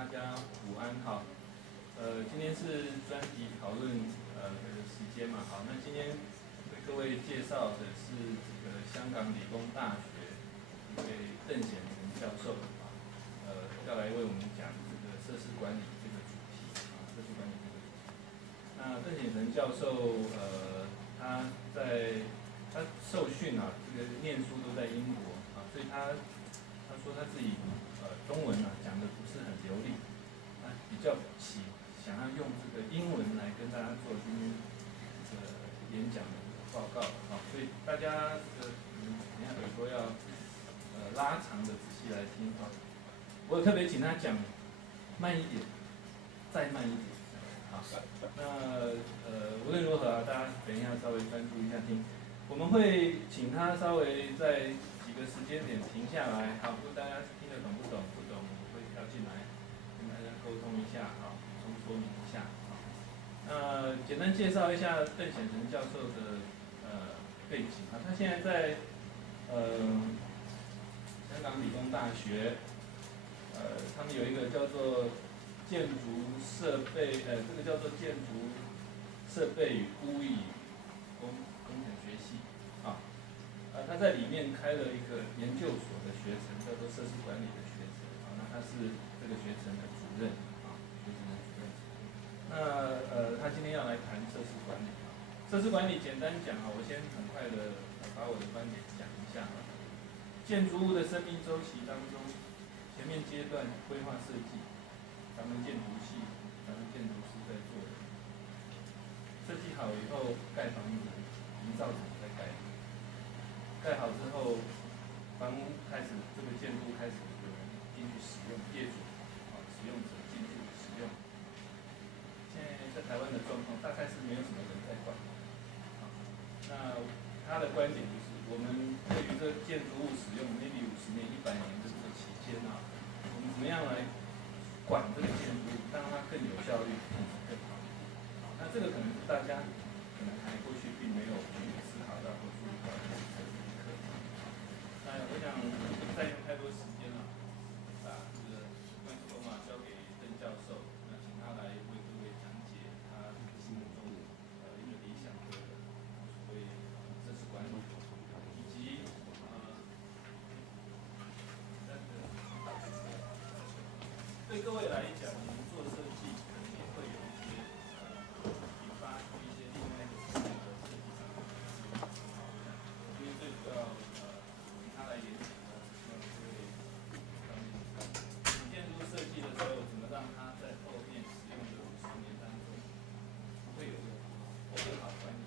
大家午安，好，今天是专题讨论这个时间嘛，好，那今天为各位介绍的是这个香港理工大学一位邓显成教授啊，要来为我们讲这个设施管理这个主题啊，设施管理这个主题。那邓显成教授他受训啊，这个念书都在英国啊，所以他说他自己中文啊讲的不是很流利，他比较想要用这个英文来跟大家做今天这个演讲的报告啊，所以大家等下耳朵要拉长的仔细来听啊。我有特别请他讲慢一点，再慢一点。好，那无论如何啊，大家等一下稍微专注一下听。我们会请他稍微在几个时间点停下来，好，如果大家听得懂不懂，我会调进来跟大家沟通一下，好，补充说明一下，好。那简单介绍一下邓显成教授的背景啊，他现在在香港理工大学，他们有一个叫做建筑设备，这个叫做建筑设备与屋宇工程学系啊，他在里面开了一个研究所的学程，叫做设施管理的学程啊，那他是这个学程的主任啊，学程的主任。那他今天要来谈设施管理啊，设施管理简单讲啊，我先很快的把我的观点讲一下啊。建筑物的生命周期当中，前面阶段规划设计，咱们建筑系、咱们建筑师在做的。设计好以后，盖房子，营造厂在盖。盖好之后，房屋开始，这个建筑物开始有人进去使用，业主使用者进去使用。现在在台湾的状况，大概是没有什么人在管。那他的观点就是，我们对于这个建筑物使用 maybe 50年、100年的这个期间啊，我们怎么样来管这个建筑物，让它更有效率、品质更好。那这个可能是大家可能还过去并没有去思考到或注意到的课程。那我想不再用太多时间了，把这个麦克风交给邓教授，那请他来为各位讲解他心目中一个理想的所谓设施管理，以及对各位来讲，你们做设计可能也会有一些引发出一些另外一个层面的设计上的思维。因为最主要请他来演讲呢，希望各位方面你建筑设计的时候，怎么让它在后面使用的50年当中，不会有更好管理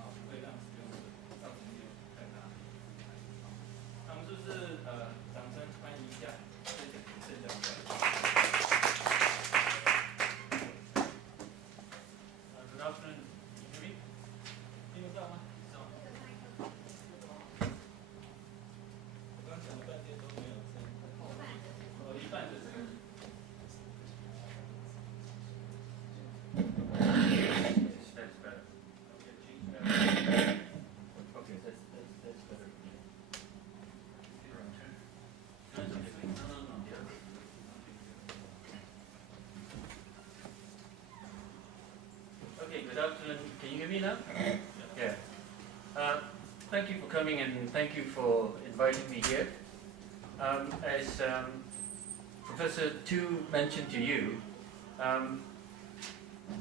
啊，不会让使用者造成一个太大的负担。那我们是不是掌声欢迎一下邓教授？Good afternoon. Can you hear me? 听得到吗？我刚讲了半天都没有声音。一半的声音。That's better. Okay, change that. Okay, that's better. Okay, good afternoon. Can you hear me now? Yeah. Thank you for coming and thank you for inviting me here. As Professor Tu mentioned to you,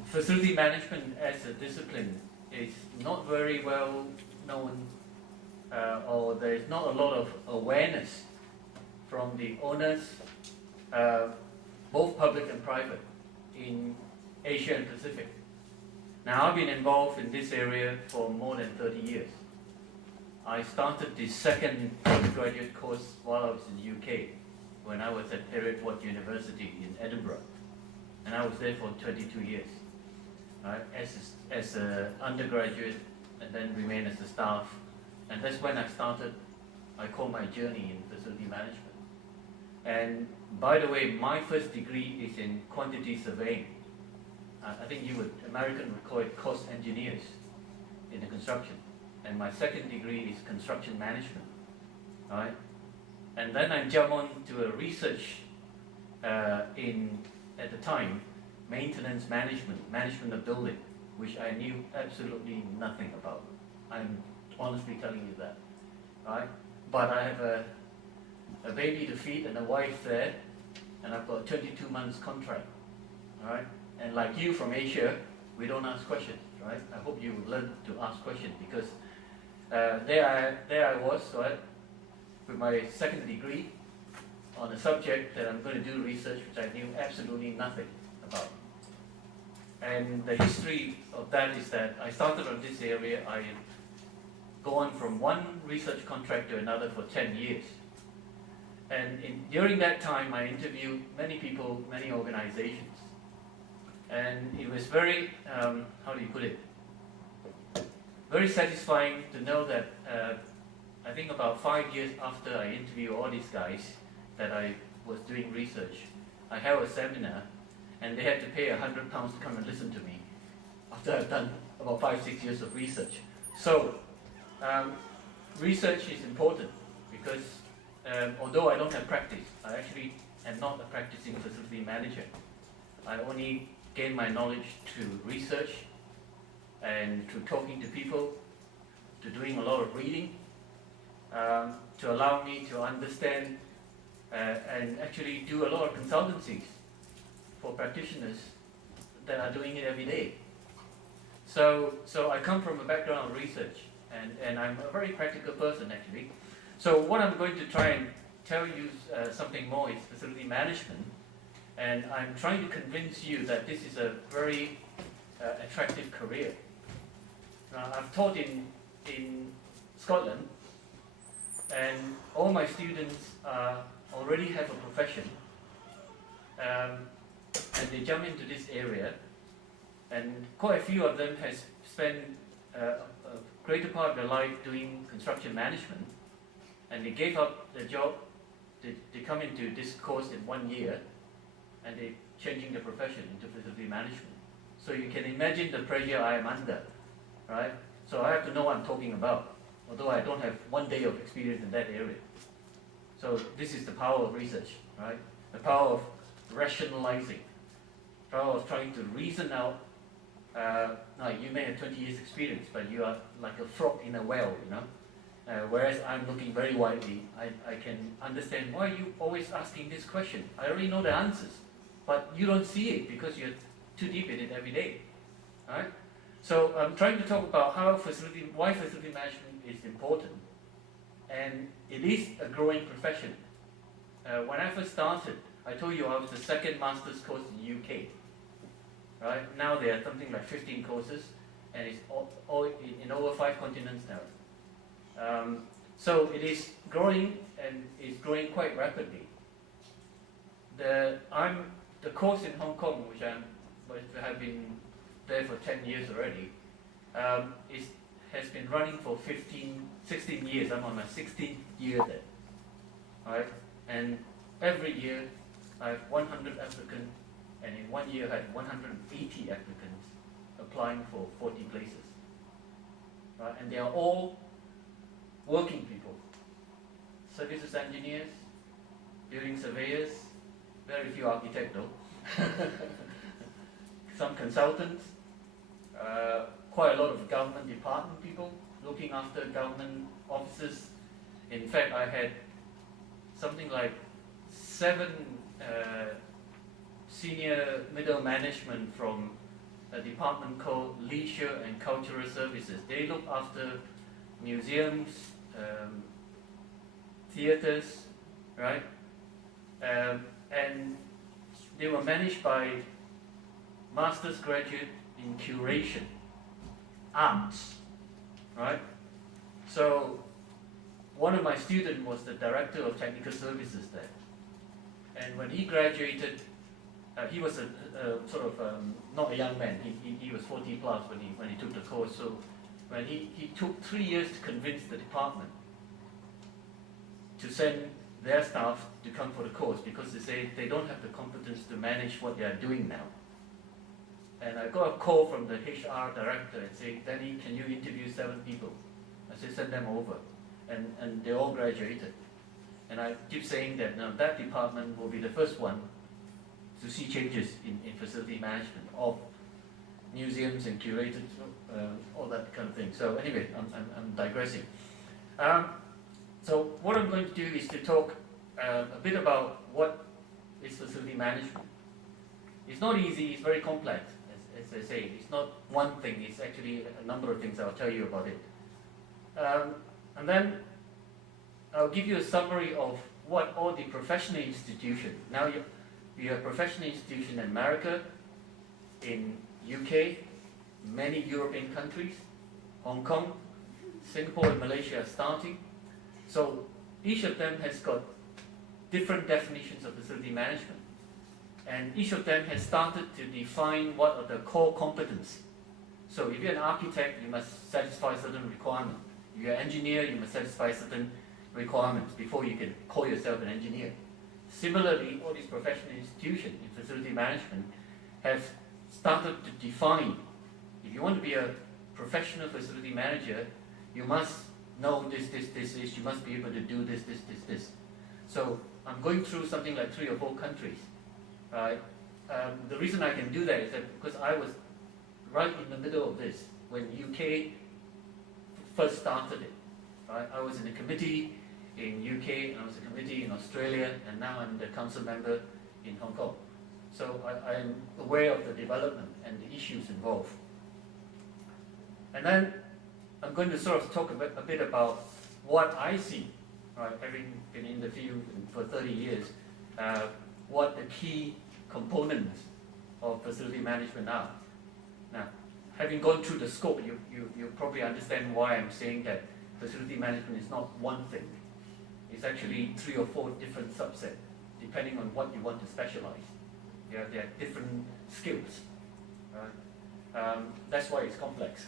facility management as a discipline is not very well known, or there is not a lot of awareness from the owners, both public and private, in Asia and Pacific. Now, I've been involved in this area for more than 30 years. I started the second graduate course while I was in the UK, when I was at Heriot-Watt University in Edinburgh. And I was there for 22 years, right? As an undergraduate, and then remained as a staff. And that's when I started, I call my journey in facility management. And by the way, my first degree is in quantity surveying. I think American would call it cost engineers in the construction. And my second degree is construction management, right? And then I jump on to a research in at the time, maintenance management of building, which I knew absolutely nothing about. I'm honestly telling you that, right? But I have a baby to feed and a wife there, and I've got a 22 months contract, all right? And like you from Asia, we don't ask questions, right? I hope you learn to ask questions, because there I was, right, with my second degree on a subject that I'm going to do research which I knew absolutely nothing about. And the history of that is that I started on this area, I go on from one research contract to another for 10 years. And during that time, I interviewed many people, many organizations. And it was very, how do you put it? Very satisfying to know that I think about 5 years after I interviewed all these guys that I was doing research, I held a seminar and they had to pay £100 to come and listen to me after I've done about 5-6 years of research. So, research is important because although I don't have practice, I actually am not a practicing facility manager. I only gain my knowledge through research and through talking to people, to doing a lot of reading, to allow me to understand and actually do a lot of consultancies for practitioners that are doing it every day. So I come from a background of research, and I'm a very practical person actually. So what I'm going to try and tell you something more is facility management, and I'm trying to convince you that this is a very attractive career. I've taught in Scotland, and all my students already have a profession, and they jump into this area, and quite a few of them has spent a greater part of their life doing construction management, and they gave up their job, they come into this course in 1 year, and they're changing their profession into facility management. So you can imagine the pressure I am under, right? So I have to know what I'm talking about, although I don't have 1 day of experience in that area. So this is the power of research, right? The power of rationalizing, power of trying to reason out. Now you may have 20 years experience, but you are like a frog in a well, you know? Whereas I'm looking very widely, I can understand why you always asking this question. I already know the answers, but you don't see it because you're too deep in it every day, right? So I'm trying to talk about why facility management is important, and it is a growing profession. When I first started, I told you I was the second master's course in the UK, right? Now there are something like 15 courses, and it's all in over 5 continents now. So it is growing, and it's growing quite rapidly. The course in Hong Kong, which I have been there for 10 years already, has been running for 16 years. I'm on my 16th year there, right? And every year I have 100 applicants, and in 1 year I had 180 applicants applying for 40 places, right? And they are all working people, services engineers, building surveyors, very few architects though, some consultants, quite a lot of government department people looking after government offices. In fact, I had something like 7 senior middle management from a department called Leisure and Cultural Services. They look after museums, theatres, right? And they were managed by master's graduate in curation, arts, right? So one of my students was the director of technical services there, and when he graduated, he was a sort of not a young man. He was 40 plus when he took the course. So when he took 3 years to convince the department to send their staff to come for the course, because they say they don't have the competence to manage what they are doing now. And I got a call from the HR director and saying, "Danny, can you interview 7 people?" I said, "Send them over." And they all graduated. And I keep saying that now that department will be the first one to see changes in facility management of museums and curated, all that kind of thing. So anyway, I'm digressing. So what I'm going to do is to talk a bit about what is facility management. It's not easy, it's very complex, as I say. It's not one thing, it's actually a number of things. I'll tell you about it. And then I'll give you a summary of what all the professional institutions, now you have professional institutions in America, in UK, many European countries, Hong Kong, Singapore and Malaysia are starting. So each of them has got different definitions of facility management. And each of them has started to define what are the core competence. So if you're an architect, you must satisfy certain requirements. If you're an engineer, you must satisfy certain requirements before you can call yourself an engineer. Similarly, all these professional institutions in facility management have started to define, if you want to be a professional facility manager, you must know this, you must be able to do this. So I'm going through something like 3 or 4 countries. Right? The reason I can do that is that because I was right in the middle of this when UK first started it. Right? I was in a committee in UK, and I was in a committee in Australia, and now I'm the council member in Hong Kong. So I'm aware of the development and the issues involved. And then I'm going to sort of talk a bit about what I see, right, having been in the field for 30 years, what the key components of facility management are. Now, having gone through the scope, you probably understand why I'm saying that facility management is not one thing. It's actually 3 or 4 different subsets, depending on what you want to specialize. There are different skills. Right? That's why it's complex.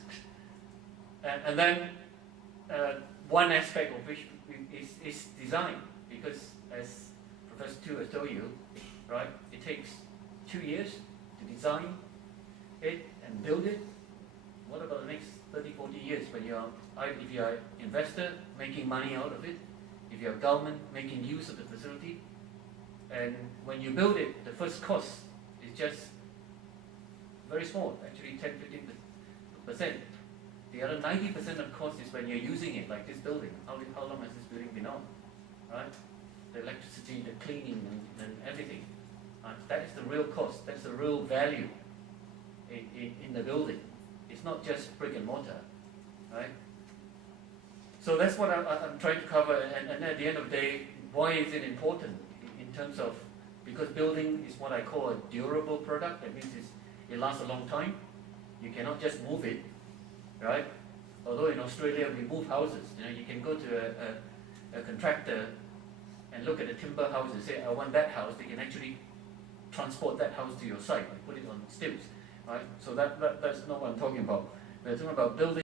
And then one aspect of which is design, because as Professor Tu has told you, right, it takes 2 years to design it and build it. What about the next 30, 40 years when if you're an investor making money out of it, if you're a government making use of the facility, and when you build it, the first cost is just very small, actually 10-15%. The other 90% of cost is when you're using it, like this building. How long has this building been on? Right? The electricity, the cleaning, and everything. That is the real cost. That's the real value in the building. It's not just brick and mortar, right? So that's what I'm trying to cover. And at the end of the day, why is it important in terms of, because building is what I call a durable product. That means it lasts a long time. You cannot just move it, right? Although in Australia we move houses. You can go to a contractor and look at a timber house and say, I want that house. They can actually transport that house to your site and put it on stilts, right? So that's not what I'm talking about. We're talking about building